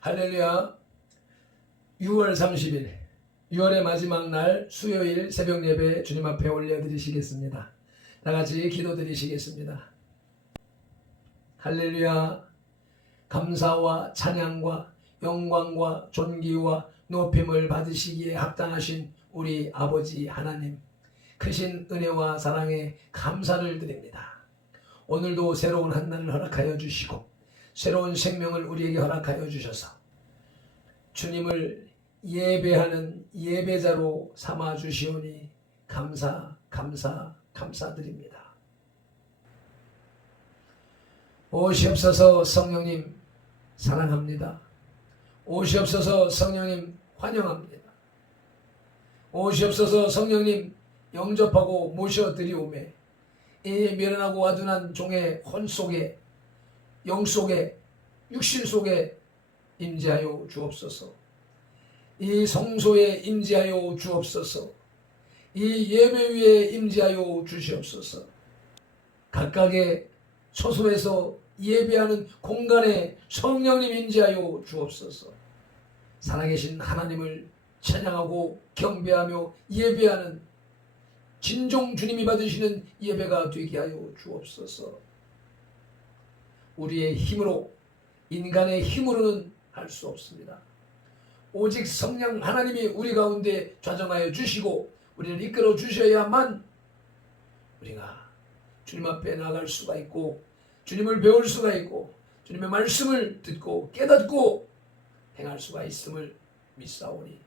할렐루야. 6월 30일 6월의 마지막 날 수요일 새벽 예배 주님 앞에 올려드리시겠습니다. 다같이 기도드리시겠습니다. 할렐루야. 감사와 찬양과 영광과 존귀와 높임을 받으시기에 합당하신 우리 아버지 하나님, 크신 은혜와 사랑에 감사를 드립니다. 오늘도 새로운 한 날을 허락하여 주시고 새로운 생명을 우리에게 허락하여 주셔서 주님을 예배하는 예배자로 삼아 주시오니 감사드립니다. 오시옵소서. 성령님 사랑합니다. 오시옵소서. 성령님 환영합니다. 오시옵소서. 성령님 영접하고 모셔드리오매 이 미련하고 아둔한 종의 혼 속에, 영 속에, 육신 속에 임재하여 주옵소서. 이 성소에 임재하여 주옵소서. 이 예배 위에 임재하여 주시옵소서. 각각의 처소에서 예배하는 공간에 성령님 임재하여 주옵소서. 살아계신 하나님을 찬양하고 경배하며 예배하는 진정 주님이 받으시는 예배가 되게 하여 주옵소서. 우리의 힘으로, 인간의 힘으로는 할 수 없습니다. 오직 성령 하나님이 우리 가운데 좌정하여 주시고 우리를 이끌어 주셔야만 우리가 주님 앞에 나아갈 수가 있고 주님을 배울 수가 있고 주님의 말씀을 듣고 깨닫고 행할 수가 있음을 믿사오니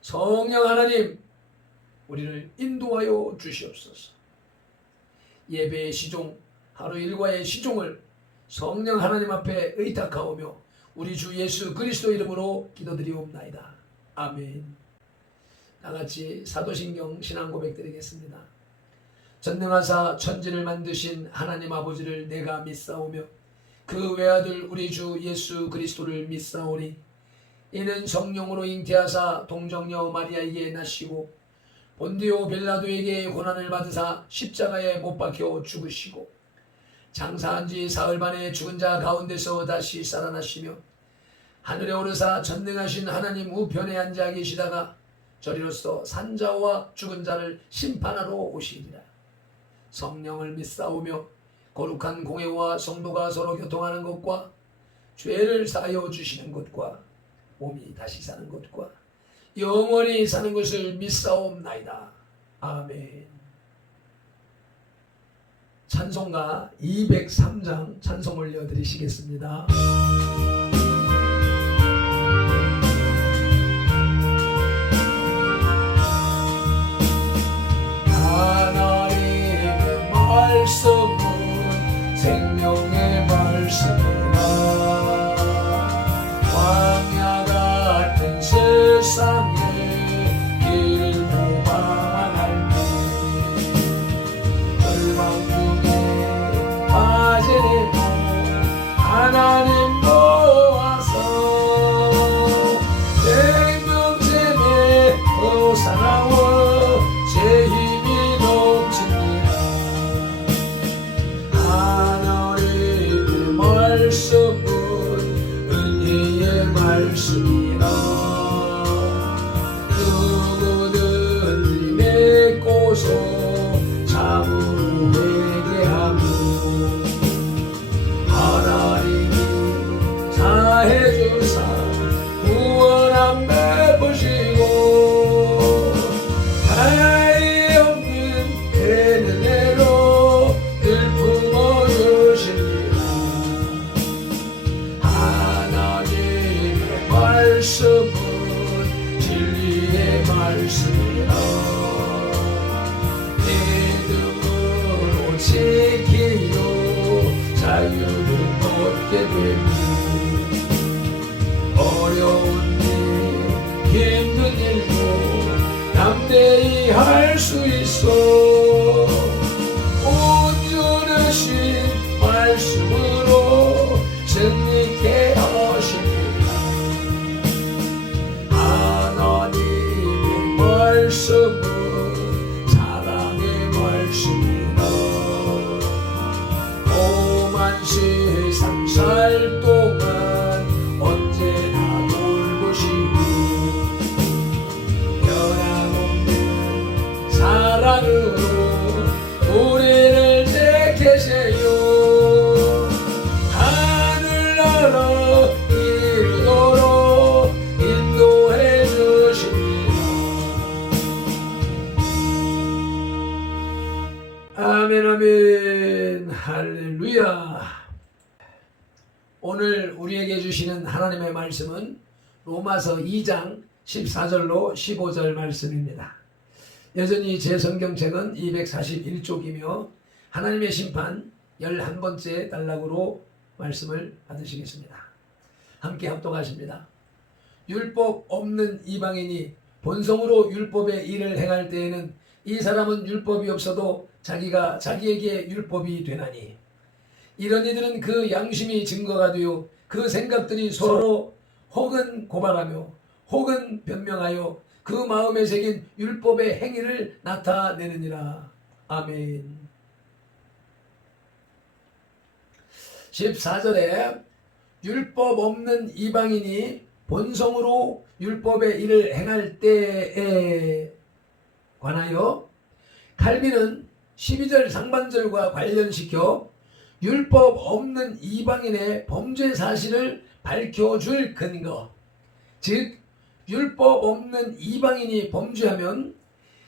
성령 하나님 우리를 인도하여 주시옵소서. 예배의 시종, 하루 일과의 시종을 성령 하나님 앞에 의탁하오며 우리 주 예수 그리스도 이름으로 기도드리옵나이다. 아멘. 다같이 사도신경 신앙 고백 드리겠습니다. 전능하사 천지를 만드신 하나님 아버지를 내가 믿사오며 그 외아들 우리 주 예수 그리스도를 믿사오니 이는 성령으로 잉태하사 동정녀 마리아에게 나시고 본디오 빌라도에게 고난을 받으사 십자가에 못 박혀 죽으시고 장사한 지 사흘 만에 죽은 자 가운데서 다시 살아나시며 하늘에 오르사 전능하신 하나님 우편에 앉아 계시다가 저리로서 산자와 죽은 자를 심판하러 오시리라. 성령을 믿사오며 거룩한 공회와 성도가 서로 교통하는 것과 죄를 사하여 주시는 것과 몸이 다시 사는 것과 영원히 사는 것을 믿사옵나이다. 아멘. 찬송가 203장 찬송 올려드리시겠습니다. 하나님의 말씀은 생명의 말씀이라 광야 같은 세상에 길고 방황할 때 절망 중에 빠지는 하나님 모아서 생명샘에 호산하고 제 힘이 넘칩니다. 하나님의 말씀은 은혜의 말씀이라 누구든지 맺고서 참으로 회개하며 하나님이 사해주사 구원함 베푸시고 다이 없는 은혜로 늘 품어주십니다. 하나님의 말씀은 진리의 말씀이라 믿음으로 지키려 자유를 얻게 됩니다. 어려운 일, 힘든 일도 담대히 할 수 있어 온전하신 말씀으로 승리케 하십니다. 하나님의 말씀은 사랑의 말씀이라 오만 세상 살 동안 언제나 주시는 하나님의 말씀은 로마서 2장 14절로 15절 말씀입니다. 여전히 제 성경책은 241쪽이며 하나님의 심판 11번째 단락으로 말씀을 받으시겠습니다. 함께 합독하십니다. 율법 없는 이방인이 본성으로 율법의 일을 행할 때에는 이 사람은 율법이 없어도 자기가 자기에게 율법이 되나니 이런 이들은 그 양심이 증거가 되어 그 생각들이 서로 혹은 고발하며 혹은 변명하여 그 마음에 새긴 율법의 행위를 나타내느니라. 아멘. 14절에 율법 없는 이방인이 본성으로 율법의 일을 행할 때에 관하여 칼빈은 12절 상반절과 관련시켜 율법 없는 이방인의 범죄 사실을 밝혀줄 근거, 즉 율법 없는 이방인이 범죄하면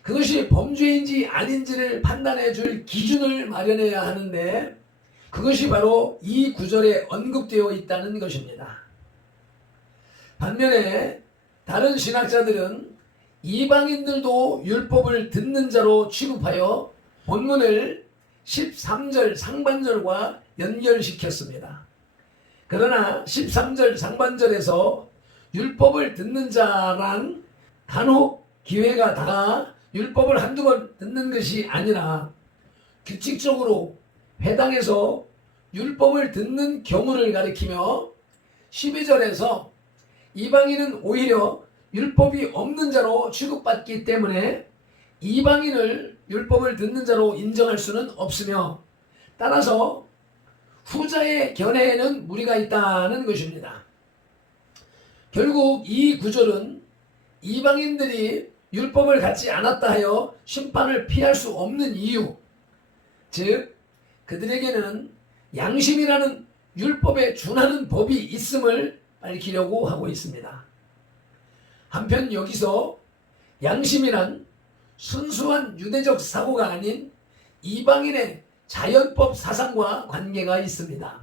그것이 범죄인지 아닌지를 판단해 줄 기준을 마련해야 하는데 그것이 바로 이 구절에 언급되어 있다는 것입니다. 반면에 다른 신학자들은 이방인들도 율법을 듣는 자로 취급하여 본문을 13절 상반절과 연결시켰습니다. 그러나 13절 상반절에서 율법을 듣는 자란 간혹 기회가 닿아 율법을 한두 번 듣는 것이 아니라 규칙적으로 회당에서 율법을 듣는 경우를 가리키며 12절에서 이방인은 오히려 율법이 없는 자로 취급받기 때문에 이방인을 율법을 듣는 자로 인정할 수는 없으며 따라서 후자의 견해에는 무리가 있다는 것입니다. 결국 이 구절은 이방인들이 율법을 갖지 않았다 하여 심판을 피할 수 없는 이유, 즉 그들에게는 양심이라는 율법에 준하는 법이 있음을 밝히려고 하고 있습니다. 한편 여기서 양심이란 순수한 유대적 사고가 아닌 이방인의 자연법 사상과 관계가 있습니다.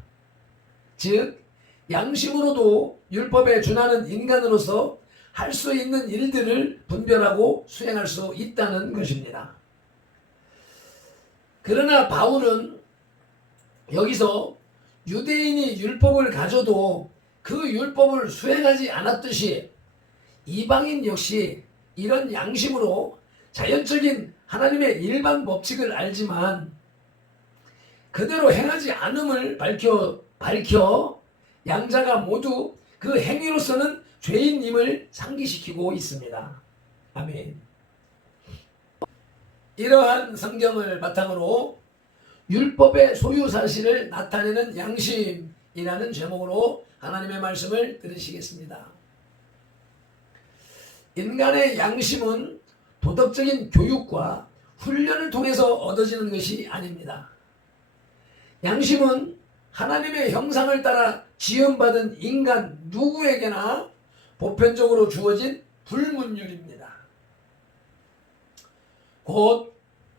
즉 양심으로도 율법에 준하는 인간으로서 할 수 있는 일들을 분별하고 수행할 수 있다는 것입니다. 그러나 바울은 여기서 유대인이 율법을 가져도 그 율법을 수행하지 않았듯이 이방인 역시 이런 양심으로 자연적인 하나님의 일반 법칙을 알지만 그대로 행하지 않음을 밝혀 양자가 모두 그 행위로서는 죄인임을 상기시키고 있습니다. 아멘. 이러한 성경을 바탕으로 율법의 소유 사실을 나타내는 양심이라는 제목으로 하나님의 말씀을 들으시겠습니다. 인간의 양심은 도덕적인 교육과 훈련을 통해서 얻어지는 것이 아닙니다. 양심은 하나님의 형상을 따라 지음받은 인간 누구에게나 보편적으로 주어진 불문율입니다. 곧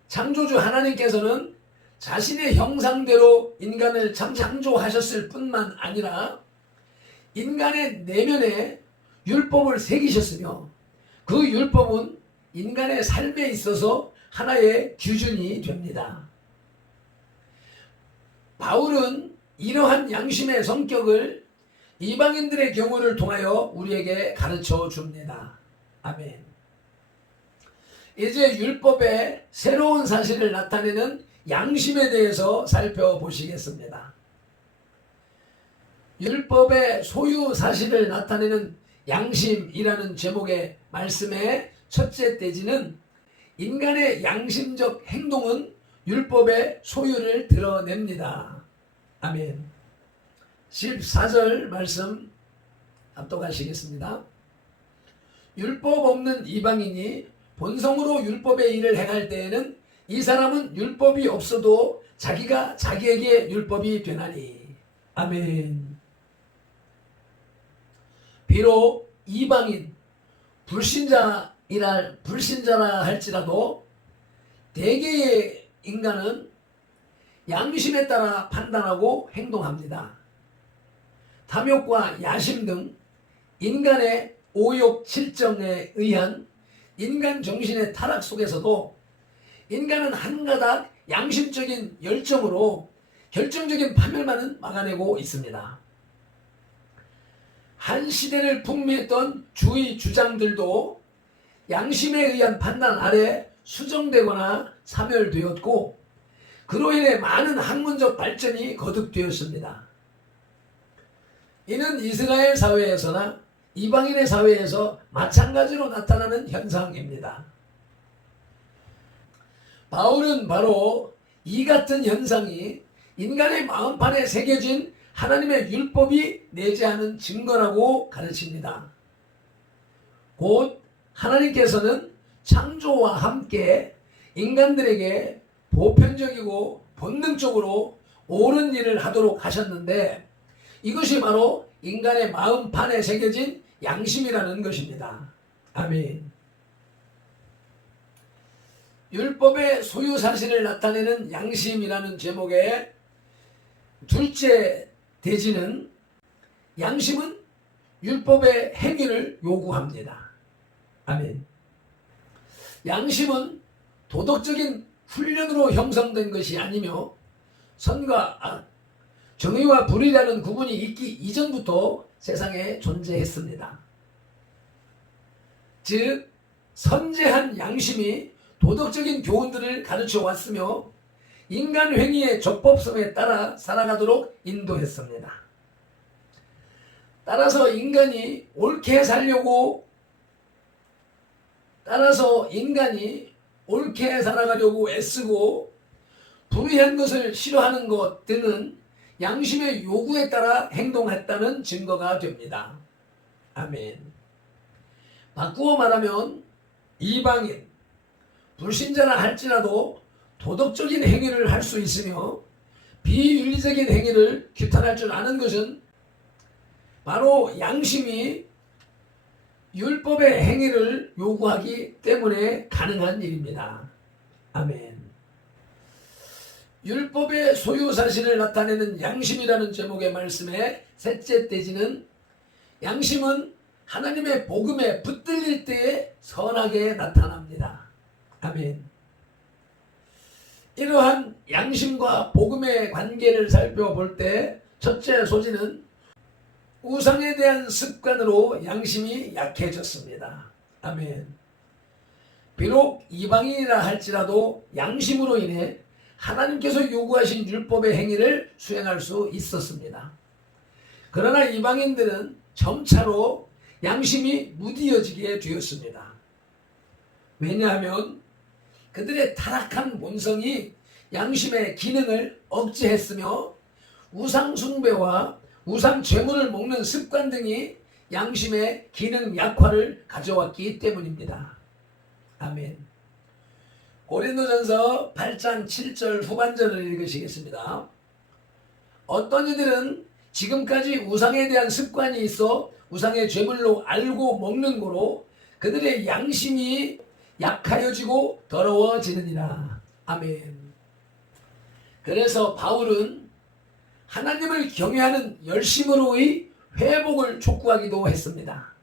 창조주 하나님께서는 자신의 형상대로 인간을 창조하셨을 뿐만 아니라 인간의 내면에 율법을 새기셨으며 그 율법은 인간의 삶에 있어서 하나의 기준이 됩니다. 바울은 이러한 양심의 성격을 이방인들의 경우를 통하여 우리에게 가르쳐 줍니다. 아멘. 이제 율법의 새로운 사실을 나타내는 양심에 대해서 살펴보시겠습니다. 율법의 소유 사실을 나타내는 양심이라는 제목의 말씀의 첫째 대지는 인간의 양심적 행동은 율법의 소유를 드러냅니다. 아멘. 14절 말씀 합독하시겠습니다. 율법 없는 이방인이 본성으로 율법의 일을 행할 때에는 이 사람은 율법이 없어도 자기가 자기에게 율법이 되나니. 아멘. 비록 이방인, 불신자라 할지라도 대개의 인간은 양심에 따라 판단하고 행동합니다. 탐욕과 야심 등 인간의 오욕 칠정에 의한 인간 정신의 타락 속에서도 인간은 한가닥 양심적인 열정으로 결정적인 파멸만은 막아내고 있습니다. 한 시대를 풍미했던 주의 주장들도 양심에 의한 판단 아래 수정되거나 사멸되었고, 그로 인해 많은 학문적 발전이 거듭되었습니다. 이는 이스라엘 사회에서나 이방인의 사회에서 마찬가지로 나타나는 현상입니다. 바울은 바로 이 같은 현상이 인간의 마음판에 새겨진 하나님의 율법이 내재하는 증거라고 가르칩니다. 곧 하나님께서는 창조와 함께 인간들에게 보편적이고 본능적으로 옳은 일을 하도록 하셨는데, 이것이 바로 인간의 마음판에 새겨진 양심이라는 것입니다. 아멘. 율법의 소유 사실을 나타내는 양심이라는 제목의 둘째 대지는, 양심은 율법의 행위를 요구합니다. 아멘. 양심은 도덕적인 훈련으로 형성된 것이 아니며 선과 악, 정의와 불의라는 구분이 있기 이전부터 세상에 존재했습니다. 즉, 선제한 양심이 도덕적인 교훈들을 가르쳐 왔으며 인간 행위의 적법성에 따라 살아가도록 인도했습니다. 따라서 인간이 옳게 살아가려고 애쓰고 불의한 것을 싫어하는 것 등은 양심의 요구에 따라 행동했다는 증거가 됩니다. 아멘. 바꾸어 말하면 이방인, 불신자라 할지라도 도덕적인 행위를 할 수 있으며 비윤리적인 행위를 규탄할 줄 아는 것은 바로 양심이 율법의 행위를 요구하기 때문에 가능한 일입니다. 아멘. 율법의 소유 사실을 나타내는 양심이라는 제목의 말씀의 셋째 대지는, 양심은 하나님의 복음에 붙들릴 때에 선하게 나타납니다. 아멘. 이러한 양심과 복음의 관계를 살펴볼 때 첫째 소지는 우상에 대한 습관으로 양심이 약해졌습니다. 아멘. 비록 이방인이라 할지라도 양심으로 인해 하나님께서 요구하신 율법의 행위를 수행할 수 있었습니다. 그러나 이방인들은 점차로 양심이 무디어지게 되었습니다. 왜냐하면 그들의 타락한 본성이 양심의 기능을 억제했으며 우상 숭배와 우상 제물을 먹는 습관 등이 양심의 기능 약화를 가져왔기 때문입니다. 아멘. 고린도전서 8장 7절 후반절을 읽으시겠습니다. 어떤 이들은 지금까지 우상에 대한 습관이 있어 우상의 제물로 알고 먹는 거로 그들의 양심이 약하여지고 더러워지느니라. 아멘. 그래서 바울은 하나님을 경외하는 열심으로의 회복을 촉구하기도 했습니다.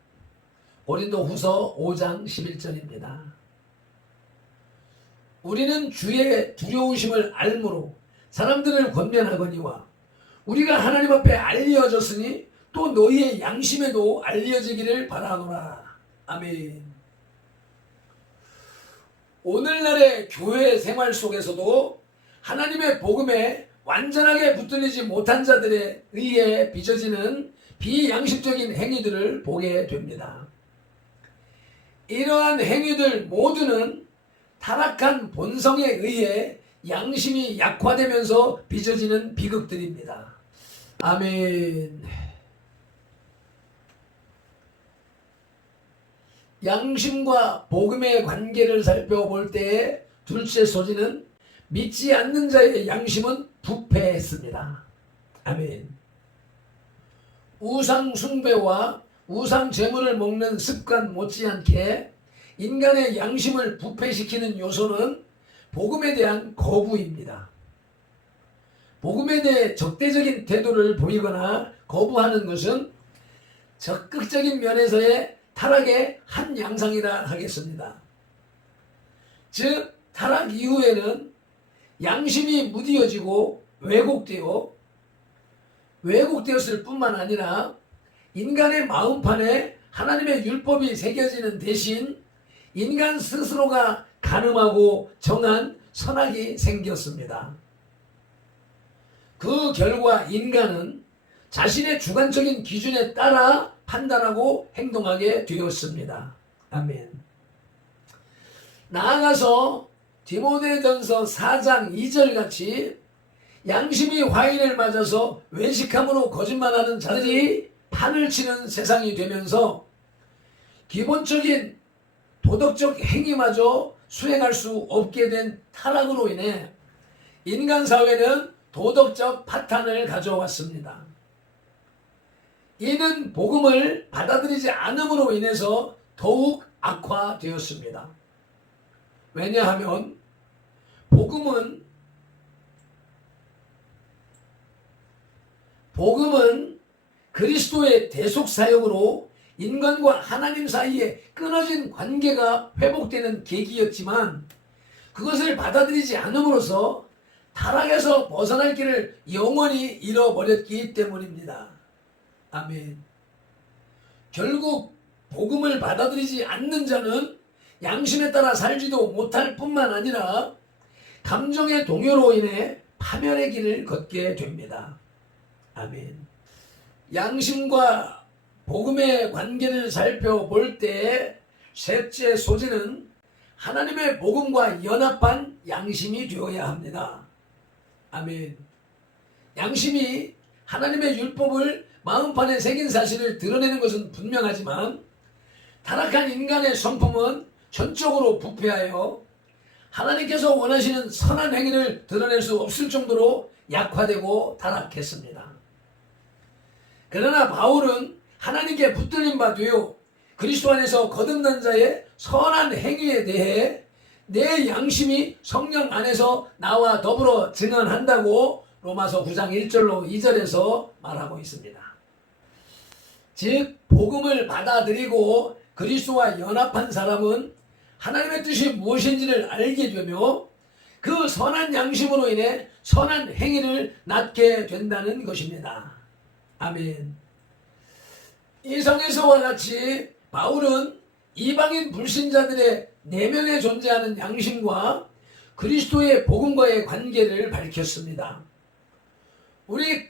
고린도 후서 5장 11절입니다. 우리는 주의 두려우심을 알므로 사람들을 권면하거니와 우리가 하나님 앞에 알려졌으니 또 너희의 양심에도 알려지기를 바라노라. 아멘. 오늘날의 교회 생활 속에서도 하나님의 복음에 완전하게 붙들리지 못한 자들에 의해 빚어지는 비양심적인 행위들을 보게 됩니다. 이러한 행위들 모두는 타락한 본성에 의해 양심이 약화되면서 빚어지는 비극들입니다. 아멘. 양심과 복음의 관계를 살펴볼 때의 둘째 소지는 믿지 않는 자의 양심은 부패했습니다. 아멘. 우상 숭배와 우상 제물을 먹는 습관 못지않게 인간의 양심을 부패시키는 요소는 복음에 대한 거부입니다. 복음에 대해 적대적인 태도를 보이거나 거부하는 것은 적극적인 면에서의 타락의 한 양상이라 하겠습니다. 즉 타락 이후에는 양심이 무디어지고 왜곡되었을 뿐만 아니라 인간의 마음판에 하나님의 율법이 새겨지는 대신 인간 스스로가 가늠하고 정한 선악이 생겼습니다. 그 결과 인간은 자신의 주관적인 기준에 따라 판단하고 행동하게 되었습니다. 아멘. 나아가서 디모데전서 4장 2절 같이 양심이 화인을 맞아서 외식함으로 거짓말하는 자들이 판을 치는 세상이 되면서 기본적인 도덕적 행위마저 수행할 수 없게 된 타락으로 인해 인간 사회는 도덕적 파탄을 가져왔습니다. 이는 복음을 받아들이지 않음으로 인해서 더욱 악화되었습니다. 왜냐하면 복음은 그리스도의 대속사역으로 인간과 하나님 사이에 끊어진 관계가 회복되는 계기였지만 그것을 받아들이지 않음으로써 타락에서 벗어날 길을 영원히 잃어버렸기 때문입니다. 아멘. 결국 복음을 받아들이지 않는 자는 양심에 따라 살지도 못할 뿐만 아니라 감정의 동요로 인해 파멸의 길을 걷게 됩니다. 아멘. 양심과 복음의 관계를 살펴볼 때 셋째 소재는 하나님의 복음과 연합한 양심이 되어야 합니다. 아멘. 양심이 하나님의 율법을 마음판에 새긴 사실을 드러내는 것은 분명하지만 타락한 인간의 성품은 전적으로 부패하여 하나님께서 원하시는 선한 행위를 드러낼 수 없을 정도로 약화되고 타락했습니다. 그러나 바울은 하나님께 붙들린 바 되어 그리스도 안에서 거듭난 자의 선한 행위에 대해 내 양심이 성령 안에서 나와 더불어 증언한다고 로마서 9장 1절로 2절에서 말하고 있습니다. 즉 복음을 받아들이고 그리스도와 연합한 사람은 하나님의 뜻이 무엇인지를 알게 되며 그 선한 양심으로 인해 선한 행위를 낳게 된다는 것입니다. 아멘. 이성에서와 같이 바울은 이방인 불신자들의 내면에 존재하는 양심과 그리스도의 복음과의 관계를 밝혔습니다. 우리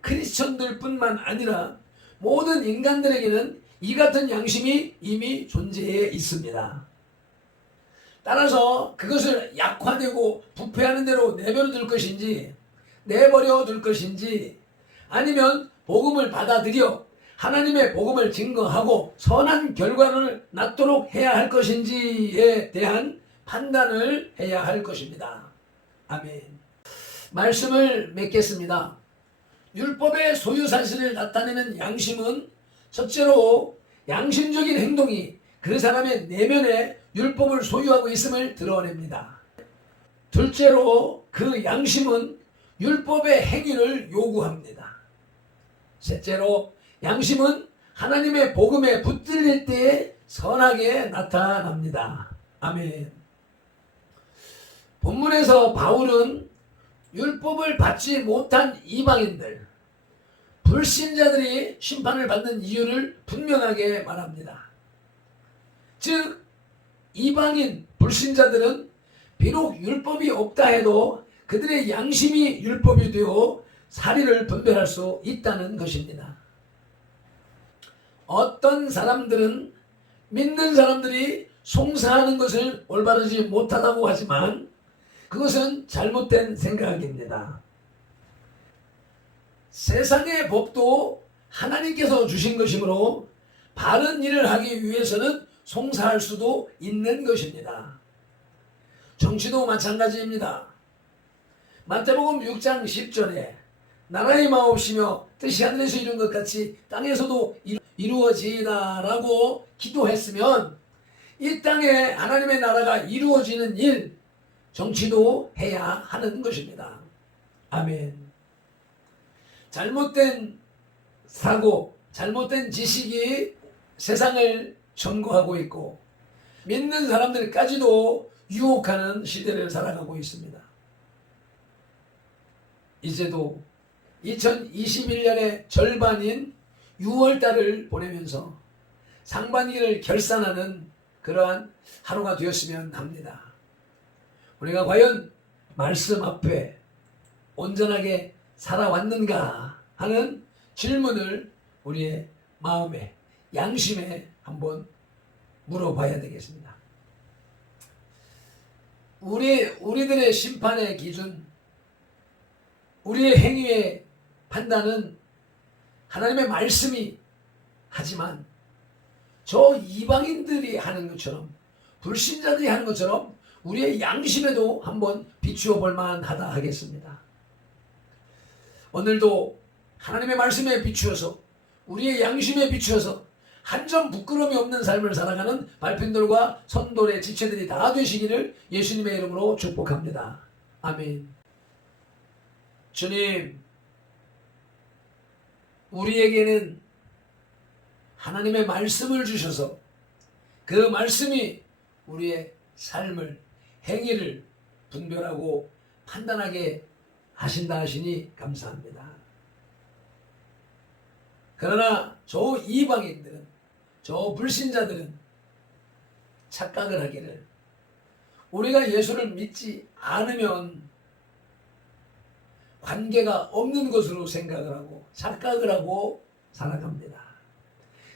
크리스천들 뿐만 아니라 모든 인간들에게는 이 같은 양심이 이미 존재해 있습니다. 따라서 그것을 약화되고 부패하는 대로 내버려 둘 것인지 내버려 둘 것인지 아니면 복음을 받아들여 하나님의 복음을 증거하고 선한 결과를 낳도록 해야 할 것인지에 대한 판단을 해야 할 것입니다. 아멘. 말씀을 맺겠습니다. 율법의 소유사실을 나타내는 양심은 첫째로 양심적인 행동이 그 사람의 내면에 율법을 소유하고 있음을 드러냅니다. 둘째로 그 양심은 율법의 행위를 요구합니다. 셋째로 양심은 하나님의 복음에 붙들릴 때에 선하게 나타납니다. 아멘. 본문에서 바울은 율법을 받지 못한 이방인들, 불신자들이 심판을 받는 이유를 분명하게 말합니다. 즉 이방인 불신자들은 비록 율법이 없다 해도 그들의 양심이 율법이 되어 사리를 분별할 수 있다는 것입니다. 어떤 사람들은 믿는 사람들이 송사하는 것을 올바르지 못하다고 하지만 그것은 잘못된 생각입니다. 세상의 법도 하나님께서 주신 것이므로 바른 일을 하기 위해서는 송사할 수도 있는 것입니다. 정치도 마찬가지입니다. 마태복음 6장 10절에 나라의 마옵시며 뜻이 하늘에서 이룬 것 같이 땅에서도 이루어지이다 라고 기도했으면 이 땅에 하나님의 나라가 이루어지는 일, 정치도 해야 하는 것입니다. 아멘. 잘못된 사고, 잘못된 지식이 세상을 전거하고 있고 믿는 사람들까지도 유혹하는 시대를 살아가고 있습니다. 이제도 2021년의 절반인 6월달을 보내면서 상반기를 결산하는 그러한 하루가 되었으면 합니다. 우리가 과연 말씀 앞에 온전하게 살아왔는가 하는 질문을 우리의 마음에, 양심에 한번 물어봐야 되겠습니다. 우리들의 심판의 기준, 우리의 행위의 판단은 하나님의 말씀이 하지만 저 이방인들이 하는 것처럼, 불신자들이 하는 것처럼 우리의 양심에도 한번 비추어 볼 만하다 하겠습니다. 오늘도 하나님의 말씀에 비추어서, 우리의 양심에 비추어서 한 점 부끄러움이 없는 삶을 살아가는 발핀들과 선돌의 지체들이 다 되시기를 예수님의 이름으로 축복합니다. 아멘. 주님, 우리에게는 하나님의 말씀을 주셔서 그 말씀이 우리의 삶을, 행위를 분별하고 판단하게 하신다 하시니 감사합니다. 그러나 저 이방인들은, 저 불신자들은 착각을 하기를 우리가 예수를 믿지 않으면 관계가 없는 것으로 생각을 하고 착각을 하고 살아갑니다.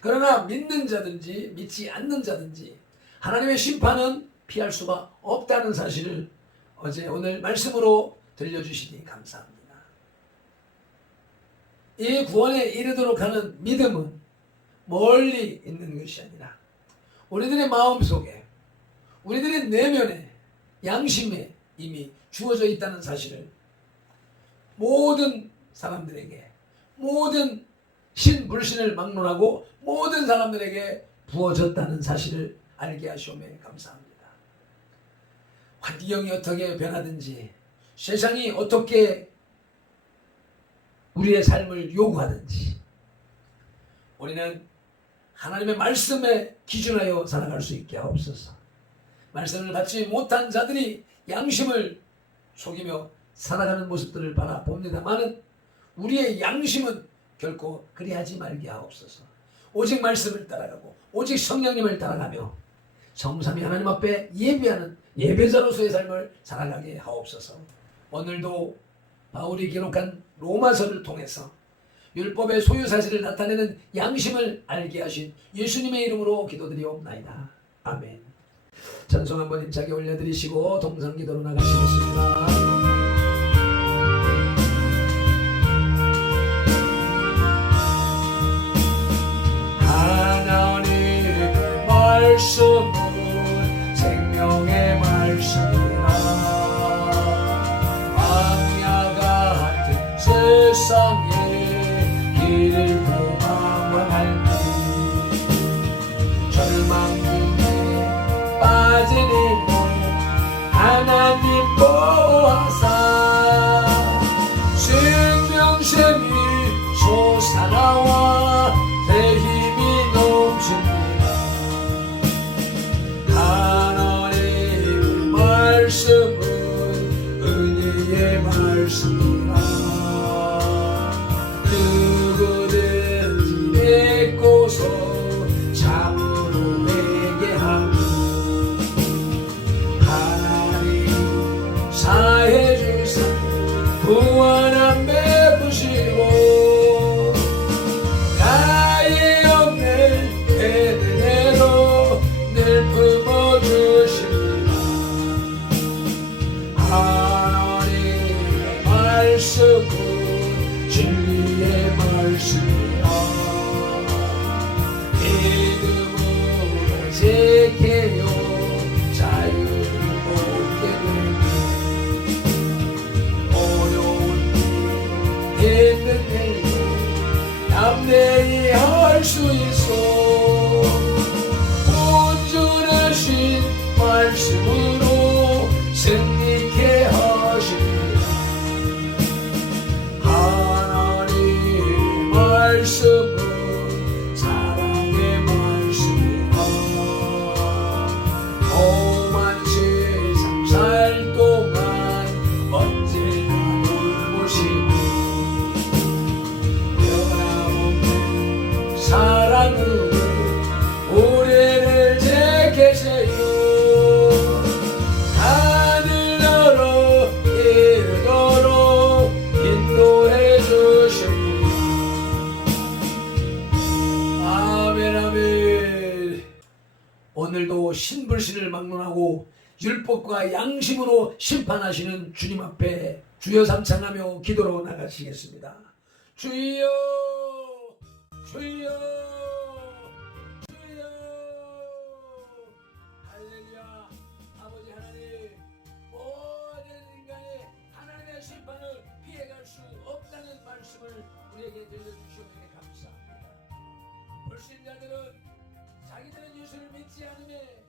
그러나 믿는 자든지 믿지 않는 자든지 하나님의 심판은 피할 수가 없다는 사실을 오늘 말씀으로 들려주시니 감사합니다. 이 구원에 이르도록 하는 믿음은 멀리 있는 것이 아니라 우리들의 마음속에, 우리들의 내면에, 양심에 이미 주어져 있다는 사실을 모든 사람들에게, 모든 신불신을 막론하고 모든 사람들에게 부어졌다는 사실을 알게 하시오매 감사합니다. 환경이 어떻게 변하든지, 세상이 어떻게 우리의 삶을 요구하든지 우리는 하나님의 말씀에 기준하여 살아갈 수 있게 하옵소서. 말씀을 받지 못한 자들이 양심을 속이며 살아가는 모습들을 바라봅니다마는 우리의 양심은 결코 그리하지 말게 하옵소서. 오직 말씀을 따라가고 오직 성령님을 따라가며 성삼위 하나님 앞에 예배하는 예배자로서의 삶을 살아가게 하옵소서. 오늘도 바울이 기록한 로마서를 통해서 율법의 소유사실을 나타내는 양심을 알게 하신 예수님의 이름으로 기도드리옵나이다. 아멘. 찬송 한번 힘차게 올려드리시고 동상기도로 나가시겠습니다. 하나님의 말씀은 생명의 말씀이라 광야 같은 세상에 길을 도망할때 절망중에 빠진 이몸 하나님 보아사 생명샘이 솟아나와 내 힘이 넘칩니다. 하나님의 말씀은 은혜의 말씀이라 누구든지 믿고서 참으로 회개하고 하나님 사해 주사 구원함 베푸시고 가히 없는 은혜로 늘 품어주십니다. 하나님의 말씀은 진리의 말씀이라 믿음으로 지켜요 자유를 얻게 되니 어려운 일 힘든 일도 담대히 할 수 있어 온전하신 말씀으로 승리케 하십니다. 나누고 우리를 지키세요. 하늘 너로 이르도록 인도해 주시니. 아멘 아멘. 오늘도 신불신을 막론하고 율법과 양심으로 심판하시는 주님 앞에 주여 삼창하며 기도로 나가시겠습니다. 주여 주여 주여. 할렐루야. 아버지 하나님, 모든 인간의 하나님의 심판을 피해갈 수 없다는 말씀을 우리에게 들려주시오니 감사합니다. 불신자들은 자기들은 예수를 믿지 않음에